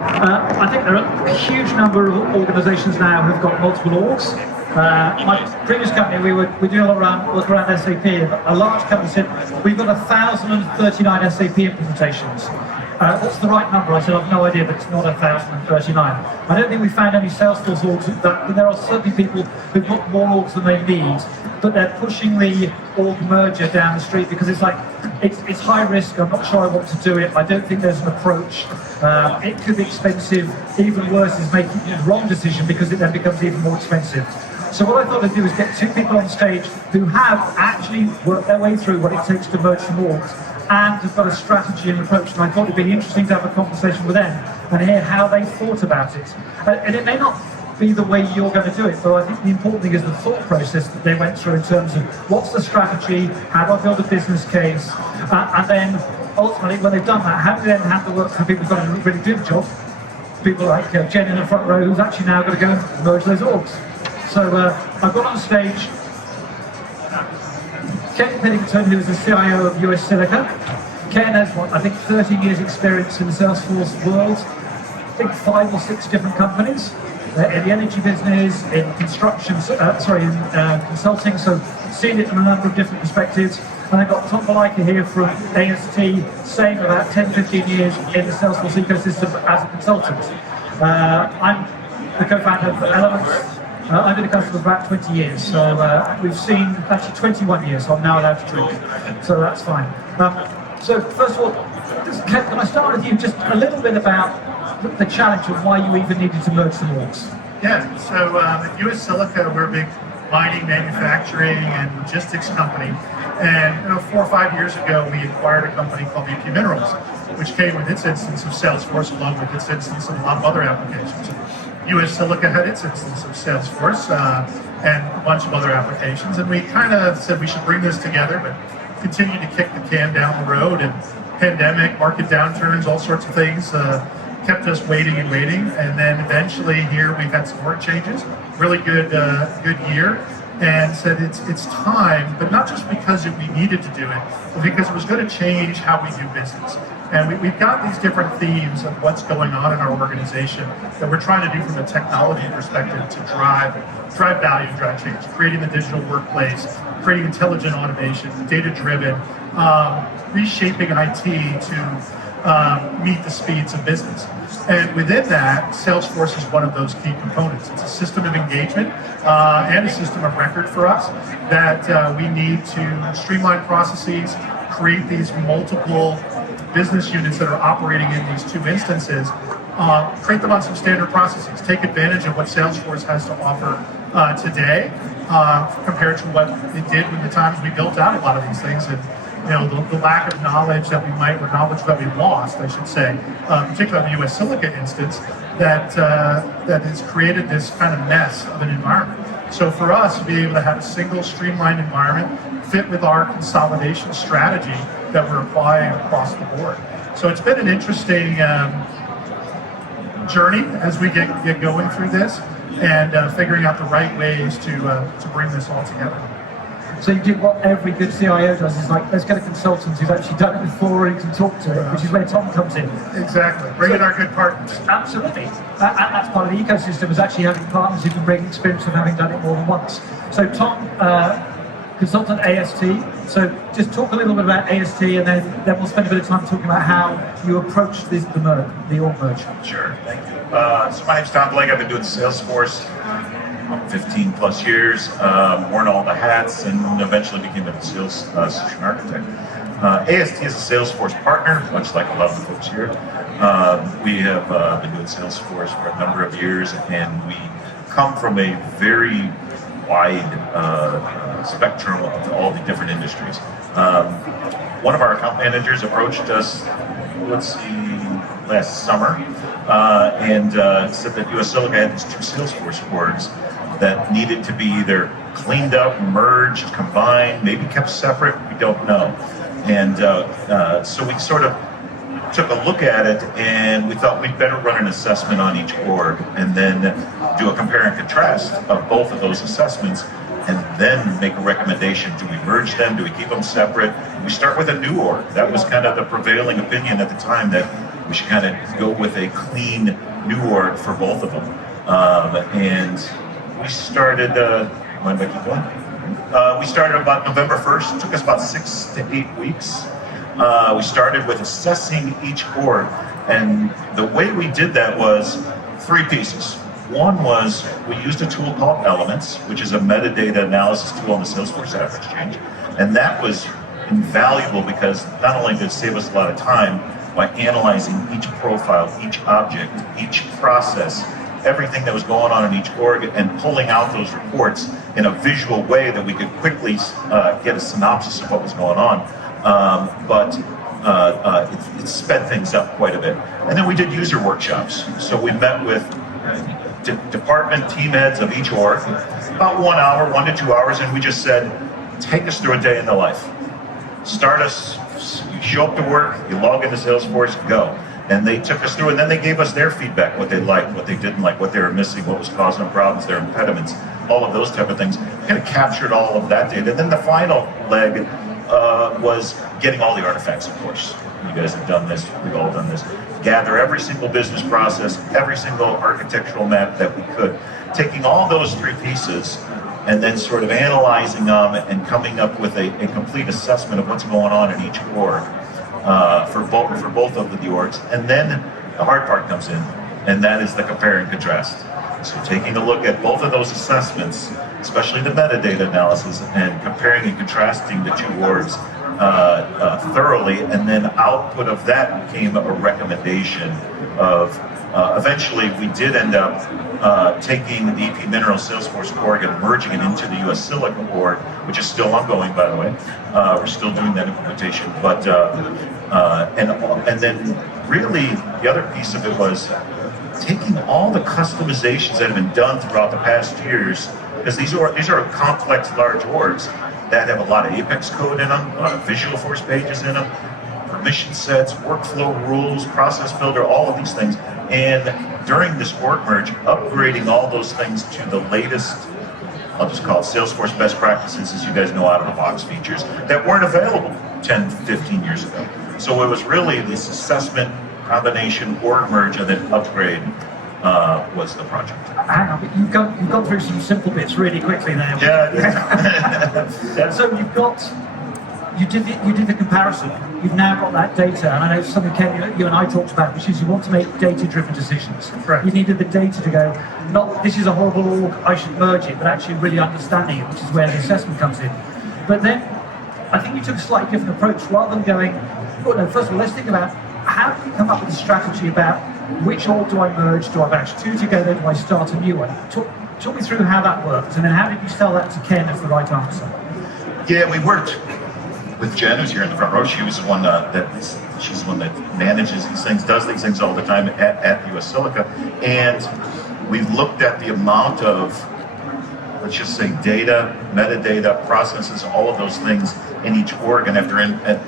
I think there are a huge number of organizations now who've got multiple orgs. My previous company, we do a lot around, look around SAP, and a large company said, we've got 1,039 SAP implementations. What's the right number? I said, I've no idea, but it's not 1,039. I don't think we found any Salesforce orgs that, there are certainly people who've got more orgs than they need, but they're pushing the org merger down the street because it's like, it's high risk, I'm not sure I want to do it, I don't think there's an approach. It could be expensive, even worse is making the wrong decision because it then becomes even more expensive. So what I thought I'd do is get two people on stage who have actually worked their way through what it takes to merge some orgs and have got a strategy and approach. And I thought it'd be interesting to have a conversation with them and hear how they thought about it. And it may not be the way you're going to do it, but I think the important thing is the thought process that they went through in terms of what's the strategy, how do I build a business case, and then ultimately when they've done that, how do they then have to work for people who've got to really do the job, people like Jen in the front row who's actually now going to go and merge those orgs. So I've got on stage Ken Piddington, who's the CIO of US Silica. Ken has, I think 13 years experience in the Salesforce world, I think 5 or 6 different companies. In the energy business, in construction, in consulting, so seen it from a number of different perspectives. And I've got Tom Malika here from AST, saying about 10, 15 years in the Salesforce ecosystem as a consultant. I'm the co-founder of Elements. I've been a customer for about 20 years, so we've seen actually 21 years, so I'm now allowed to drink, so that's fine. So first of all, Ken, can I start with you just a little bit about the challenge of why you even needed to merge some orgs? Yeah, so at US Silica, we're a big mining, manufacturing, and logistics company. And 4 or 5 years ago, we acquired a company called BP Minerals, which came with its instance of Salesforce, along with its instance of a lot of other applications. US Silica had its instance of Salesforce and a bunch of other applications. And we kind of said we should bring this together, but continue to kick the can down the road. And pandemic, market downturns, all sorts of things kept us waiting and waiting. And then eventually here we've had some work changes, really good year, and said it's time, but not just because we needed to do it, but because it was going to change how we do business. And we've got these different themes of what's going on in our organization that we're trying to do from a technology perspective to drive value, drive change, creating the digital workplace, creating intelligent automation, data-driven, reshaping IT to meet the speeds of business. And within that, Salesforce is one of those key components. It's a system of engagement and a system of record for us that we need to streamline processes, create these multiple business units that are operating in these 2 instances, create them on some standard processes, take advantage of what Salesforce has to offer today compared to what it did in the times we built out a lot of these things. And the lack of knowledge that we might, or knowledge that we lost, I should say, particularly in the US Silica instance, that has created this kind of mess of an environment. So for us to be able to have a single streamlined environment fit with our consolidation strategy that we're applying across the board. So it's been an interesting journey as we get going through this and figuring out the right ways to bring this all together. So you did what every good CIO does, is like, let's get a consultant who's actually done it before and can talk to it, which is where Tom comes in. Exactly, bring in our good partners. Absolutely, and that's part of the ecosystem, is actually having partners who can bring experience of having done it more than once. So Tom, consultant AST, so just talk a little bit about AST and then we'll spend a bit of time talking about how you approach the org merge. Sure, thank you. So my name's Tom Blake. I've been doing Salesforce 15 plus years, worn all the hats, and eventually became a sales solution architect. AST is a Salesforce partner, much like a lot of the folks here. We have been doing Salesforce for a number of years, and we come from a very wide spectrum of all the different industries. One of our account managers approached us, last summer, and said that US Silica had these 2 Salesforce orgs that needed to be either cleaned up, merged, combined, maybe kept separate, we don't know. And so we sort of took a look at it, and we thought we'd better run an assessment on each org and then do a compare and contrast of both of those assessments, and then make a recommendation. Do we merge them? Do we keep them separate? We start with a new org. That was kind of the prevailing opinion at the time, that we should kind of go with a clean new org for both of them. And we started, mind if I keep going? We started about November 1st. It took us about 6 to 8 weeks. We started with assessing each org. And the way we did that was 3 pieces. One was we used a tool called Elements, which is a metadata analysis tool on the Salesforce App Exchange. And that was invaluable because not only did it save us a lot of time by analyzing each profile, each object, each process, everything that was going on in each org, and pulling out those reports in a visual way that we could quickly get a synopsis of what was going on. It sped things up quite a bit. And then we did user workshops. So we met with department team heads of each org, about 1 hour, 1 to 2 hours, and we just said, take us through a day in the life. Start us, you show up to work, you log into Salesforce, go. And they took us through, and then they gave us their feedback, what they liked, what they didn't like, what they were missing, what was causing them problems, their impediments, all of those type of things. Kind of captured all of that data. And then the final leg was getting all the artifacts, of course. You guys have done this, we've all done this. Gather every single business process, every single architectural map that we could, taking all those 3 pieces and then sort of analyzing them and coming up with a complete assessment of what's going on in each org for both of the orgs. And then the hard part comes in, and that is the compare and contrast. So taking a look at both of those assessments, especially the metadata analysis, and comparing and contrasting the 2 orgs thoroughly, and then output of that came a recommendation of, eventually we did end up taking the EP Minerals Salesforce org and merging it into the US Silica org, which is still ongoing, by the way. We're still doing that implementation, but and then really the other piece of it was taking all the customizations that have been done throughout the past years, because these are complex, large orgs that have a lot of Apex code in them, a lot of Visual Force pages in them, permission sets, workflow rules, process builder, all of these things. And during this org merge, upgrading all those things to the latest, I'll just call it Salesforce best practices, as you guys know, out of the box features that weren't available 10, 15 years ago. So it was really this assessment, combination, org merge, and then upgrade was the project. Hang on, but you've gone through some simple bits really quickly there. Yeah. So you did the comparison. You've now got that data, and I know something Ken, you and I talked about, which is you want to make data-driven decisions. Correct. You needed the data to go, not this is a horrible org, I should merge it, but actually really understanding it, which is where the assessment comes in. But then I think you took a slightly different approach, rather than going, well, no, first of all, let's think about how do you come up with a strategy about which org do I merge, do I batch 2 together, do I start a new one? Talk me through how that worked, and then how did you sell that to Ken as the right answer? Yeah, we worked with Jen, who's here in the front row. She was the one she's the one that manages these things, does these things all the time at US Silica. And we looked at the amount of, let's just say, data, metadata, processes, all of those things in each org, and after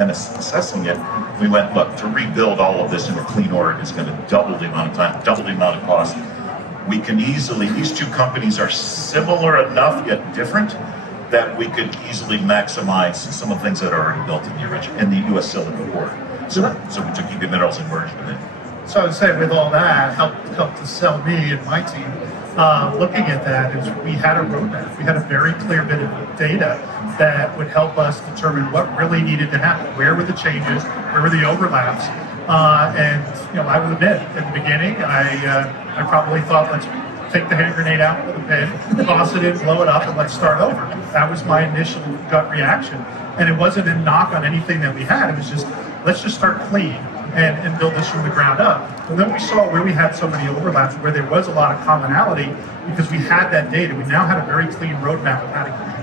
assessing it, we went, look, to rebuild all of this in a clean org is going to double the amount of time, double the amount of cost. We can easily, these 2 companies are similar enough yet different that we could easily maximize some of the things that are already built in the US Silica org. So we took EP Minerals and merged them in. So I would say with all that, helped to sell me and my team. Looking at that, is we had a roadmap. We had a very clear bit of data that would help us determine what really needed to happen. Where were the changes? Where were the overlaps? And I will admit, at the beginning, I probably thought, let's take the hand grenade out with a pin, toss it in, blow it up, and let's start over. That was my initial gut reaction. And it wasn't a knock on anything that we had. It was just, let's just start clean and build this from the ground up. And then we saw where we had so many overlaps, where there was a lot of commonality, because we had that data. We now had a very clean roadmap of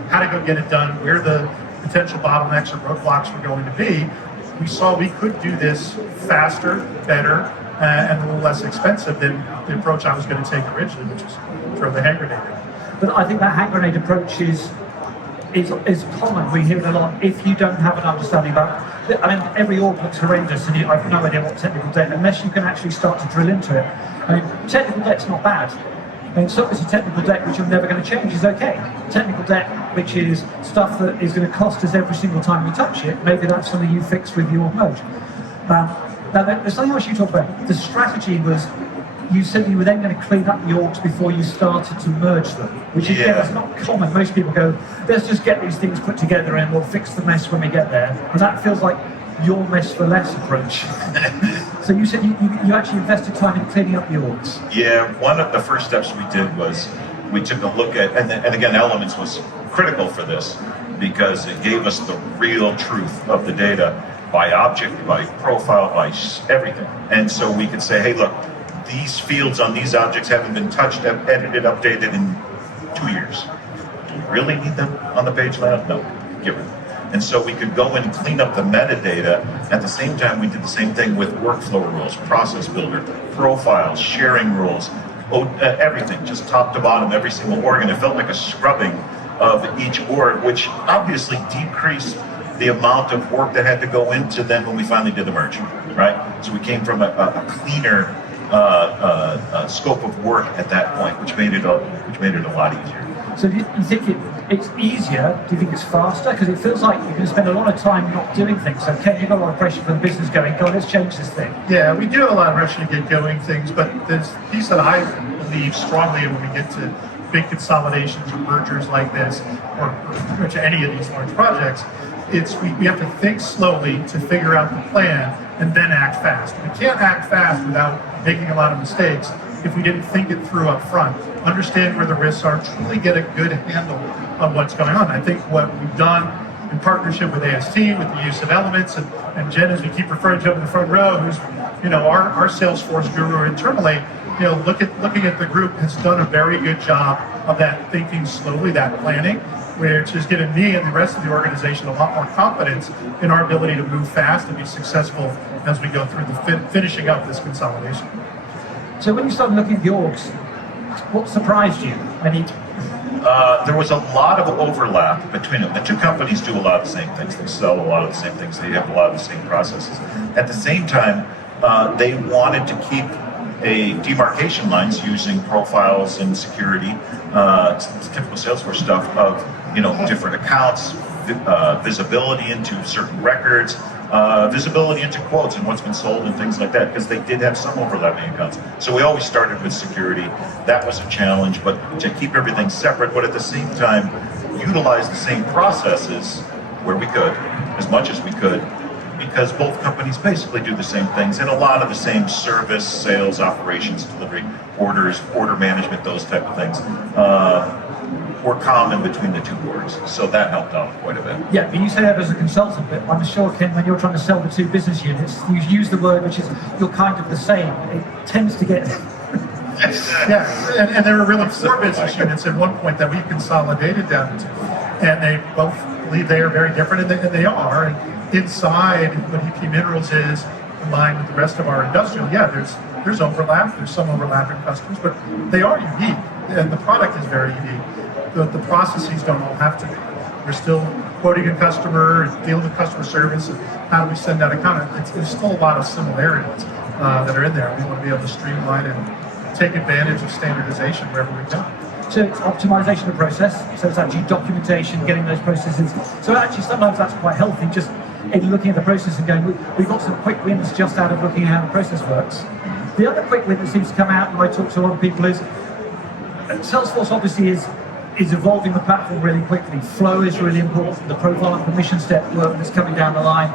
how to go get it done, where the potential bottlenecks or roadblocks were going to be. We saw we could do this faster, better, and a little less expensive than the approach I was going to take originally, which is throw the hand grenade in. But I think that hand grenade approach is common. We hear it a lot. If you don't have an understanding about, I mean, every org looks horrendous, and I have no idea what technical debt, unless you can actually start to drill into it. I mean, technical debt's not bad. I mean, so it's a technical debt which you're never going to change is okay. Technical debt, which is stuff that is going to cost us every single time we touch it, maybe that's something you fix with your merge. Now, there's something else you talked about. The strategy was, you said you were then going to clean up the orgs before you started to merge them, which again is not common. Most people go, let's just get these things put together and we'll fix the mess when we get there. And that feels like your mess for less approach. So you said you actually invested time in cleaning up the orgs. Yeah, one of the first steps we did was we took a look at, and again, Elements was critical for this because it gave us the real truth of the data by object, by profile, by everything. And so we could say, hey, look, these fields on these objects haven't been touched, edited, updated in 2 years. Do we really need them on the page layout? No, get rid of them. And so we could go in and clean up the metadata. At the same time, we did the same thing with workflow rules, process builder, profiles, sharing rules, everything, just top to bottom, every single org. And it felt like a scrubbing of each org, which obviously decreased the amount of work that had to go into then when we finally did the merge, right? So we came from a cleaner scope of work at that point, which made it a lot easier. So do you think it's easier? Do you think it's faster? Because it feels like you can spend a lot of time not doing things. So Ken, you've got a lot of pressure from the business going, God, let's change this thing. Yeah, we do have a lot of pressure to get going things, but there's a piece that I believe strongly in when we get to big consolidations or mergers like this, or pretty much any of these large projects, we have to think slowly to figure out the plan and then act fast. We can't act fast without making a lot of mistakes if we didn't think it through up front, understand where the risks are, truly get a good handle on what's going on. I think what we've done in partnership with AST, with the use of Elements, and Jen, as we keep referring to up in the front row, who's our Salesforce guru internally, looking at the group, has done a very good job of that thinking slowly, that planning, which has given me and the rest of the organization a lot more confidence in our ability to move fast and be successful as we go through the finishing up this consolidation. So when you started looking at the orgs, what surprised you? There was a lot of overlap between them. The two companies do a lot of the same things. They sell a lot of the same things. They have a lot of the same processes. At the same time, they wanted to keep a demarcation lines using profiles and security, typical Salesforce stuff of different accounts, visibility into certain records, visibility into quotes and what's been sold and things like that, because they did have some overlapping accounts. So we always started with security. That was a challenge, but to keep everything separate, but at the same time utilize the same processes where we could, as much as we could, because both companies basically do the same things and a lot of the same service, sales, operations, delivery, orders, order management, those type of things were common between the two orgs. So that helped out quite a bit. Yeah, but you say that as a consultant, but I'm sure, Ken, when you're trying to sell the two business units, you use the word which is, you're kind of the same. It tends to get... Yeah, and there were really 4 business units at one point that we consolidated down to, and they both believe they are very different, and they are. And inside what EP Minerals is, combined with the rest of our industrial, there's overlap. There's some overlap in customers, but they are unique, and the product is very unique. The processes don't all have to be. We're still quoting a customer, and dealing with customer service, and how do we send out a comment. There's still a lot of similarities that are in there. We want to be able to streamline and take advantage of standardization wherever we can. So it's optimization of process, so it's actually documentation, getting those processes. So actually sometimes that's quite healthy, just in looking at the process and going, we've got some quick wins just out of looking at how the process works. The other quick win that seems to come out when I talk to a lot of people is, Salesforce obviously is evolving the platform really quickly. Flow is really important, the profile and permission step work that's coming down the line.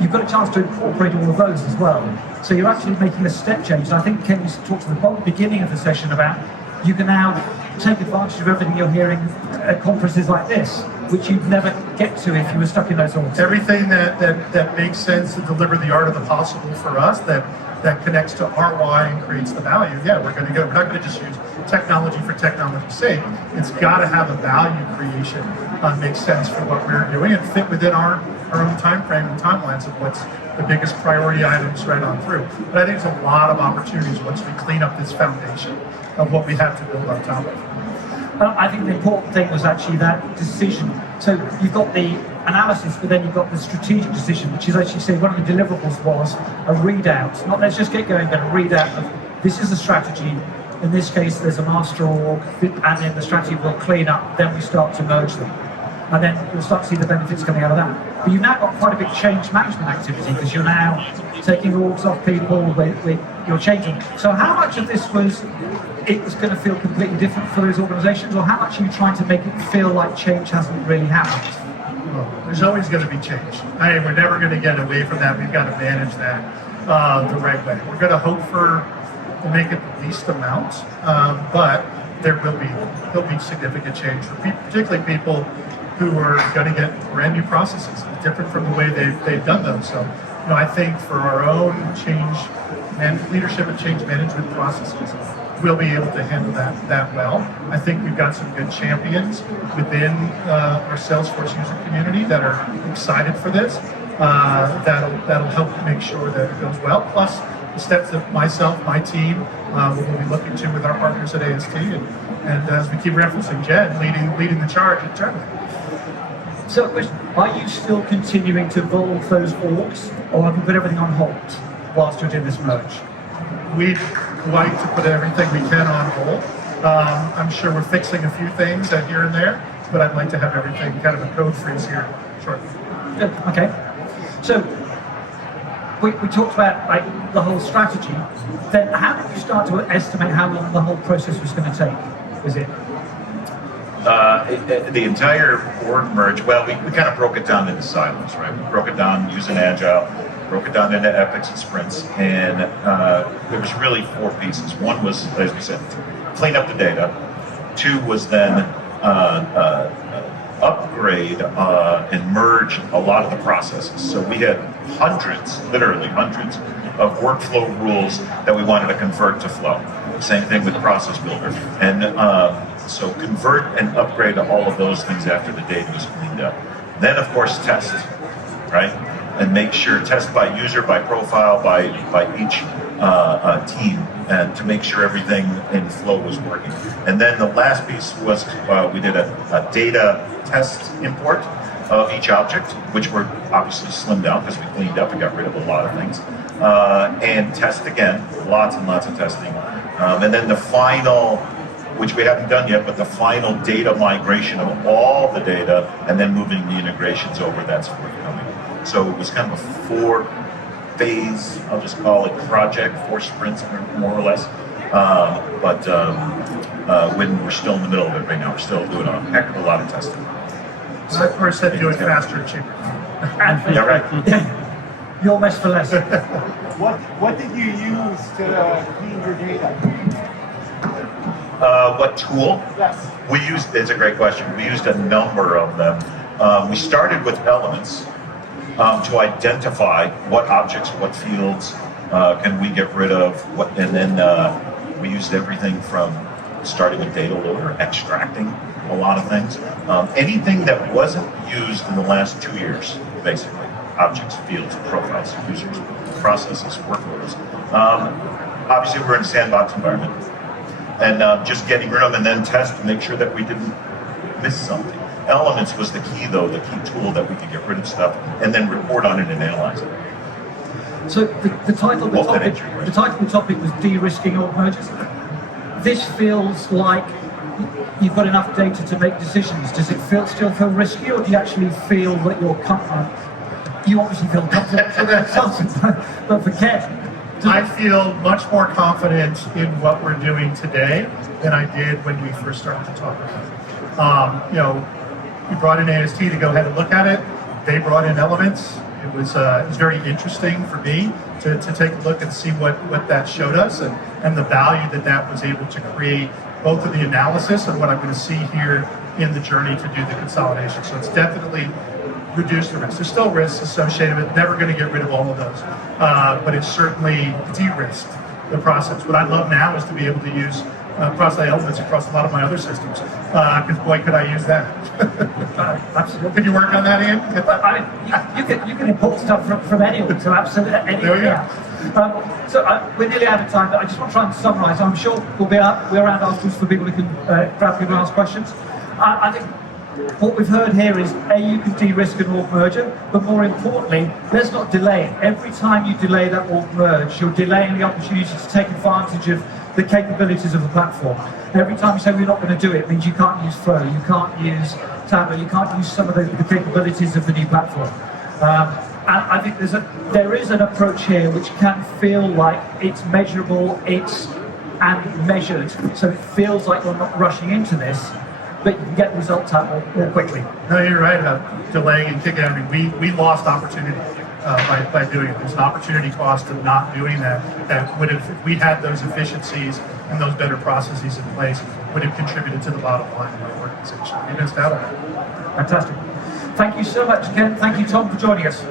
You've got a chance to incorporate all of those as well. So you're actually making a step change. And I think Ken talked to the beginning of the session about you can now take advantage of everything you're hearing at conferences like this, which you'd never get to if you were stuck in those orgs. Everything that makes sense to deliver the art of the possible for us, that connects to our why and creates the value. Yeah, we're going to go. We're not going to just use technology for technology's sake. It's got to have a value creation, make sense for what we're doing, and fit within our own time frame and timelines of what's the biggest priority items right on through. But I think there's a lot of opportunities once we clean up this foundation of what we have to build on top of. I think the important thing was actually that decision. So you've got the analysis, but then you've got the strategic decision, which is actually saying one of the deliverables was a readout. Not let's just get going, but a readout of this is a strategy. In this case, there's a master org, and then the strategy will clean up, then we start to merge them. And then you'll start to see the benefits coming out of that. But you've now got quite a big change management activity because you're now taking orgs off people, you're changing. So how much of this was going to feel completely different for those organizations, or how much are you trying to make it feel like change hasn't really happened? Well, there's always going to be change. We're never going to get away from that. We've got to manage that the right way. We're going to hope to make it the least amount, but there'll be significant change for people, particularly people who are going to get brand new processes, different from the way they've done them. So, I think for our own change and leadership and change management processes, we'll be able to handle that well. I think we've got some good champions within our Salesforce user community that are excited for this. That'll help make sure that it goes well. Plus, the steps that myself, my team, will be looking to with our partners at AST, and as we keep referencing, Jen leading the charge internally. So, are you still continuing to evolve those orgs, or have you put everything on hold whilst you're doing this merge? We'd like to put everything we can on hold. I'm sure we're fixing a few things here and there, but I'd like to have everything kind of a code freeze here shortly. Good. Okay. So we talked about the whole strategy. Then how did you start to estimate how long the whole process was going to take? Was it? The entire org merge, well, we kind of broke it down into silos, right? We broke it down using Agile, broke it down into epics and sprints, and there was really 4 pieces. One was, as we said, clean up the data. 2 was then upgrade and merge a lot of the processes. So we had hundreds, literally hundreds, of workflow rules that we wanted to convert to flow. Same thing with Process Builder. And so convert and upgrade all of those things after the data was cleaned up. Then, of course, test, right? And make sure, test by user, by profile, by each team, and to make sure everything in flow was working. And then the last piece was we did a data test import of each object, which were obviously slimmed down because we cleaned up and got rid of a lot of things. And test again, lots and lots of testing. And then the final, which we haven't done yet, but the final data migration of all the data and then moving the integrations over, that's forthcoming. So it was kind of a 4-phase, I'll just call it project, 4 sprints more or less. When we're still in the middle of it right now, we're still doing a heck of a lot of testing. So I first said do it faster and cheaper. Yeah, right. You're less for less. What did you use to clean your data? What tool? Yes. We used, it's a great question. We used a number of them. We started with elements to identify what objects, what fields can we get rid of, and then we used everything from starting with data loader, extracting a lot of things. Anything that wasn't used in the last 2 years, basically. Objects, fields, profiles, users, processes, workloads. Obviously, we're in a sandbox environment. And just getting rid of them and then test to make sure that we didn't miss something. Elements was the key, though, the key tool that we could get rid of stuff and then report on it and analyze it. So the title of the topic was de-risking org mergers. This feels like you've got enough data to make decisions. Does it still feel risky, or do you actually feel that your company, you obviously feel confident for the consultant, but for Ken? I feel much more confident in what we're doing today than I did when we first started to talk about it. We brought in AST to go ahead and look at it. They brought in elements. It was very interesting for me to take a look and see what that showed us and the value that was able to create, both of the analysis and what I'm going to see here in the journey to do the consolidation. So it's definitely reduced the risk. There's still risks associated with it. Never going to get rid of all of those, but it's certainly de-risked the process. What I love now is to be able to use cross-site elements across a lot of my other systems, because boy, could I use that. Absolutely. Could you work on that, Ian? You can import stuff from anyone, so absolutely anything. There So we're nearly out of time, but I just want to try and summarise. I'm sure we'll be around afterwards for people who can grab people and ask questions. I think what we've heard here is, you can de-risk an org merger, but more importantly, let's not delay it. Every time you delay that org merge, you're delaying the opportunity to take advantage of the capabilities of the platform. Every time you say we're not going to do it, means you can't use Flow, you can't use Tableau, you can't use some of the capabilities of the new platform. And I think there is an approach here which can feel like it's measurable, and measured, so it feels like you're not rushing into this, but you can get results out more quickly. No, you're right. Delaying and kicking. I mean, we lost opportunity by doing it. There's an opportunity cost of not doing that. That would have, if we had those efficiencies and those better processes in place, would have contributed to the bottom line of our organization. We missed out on it. Fantastic. Thank you so much, Ken. Thank you, Tom, for joining us.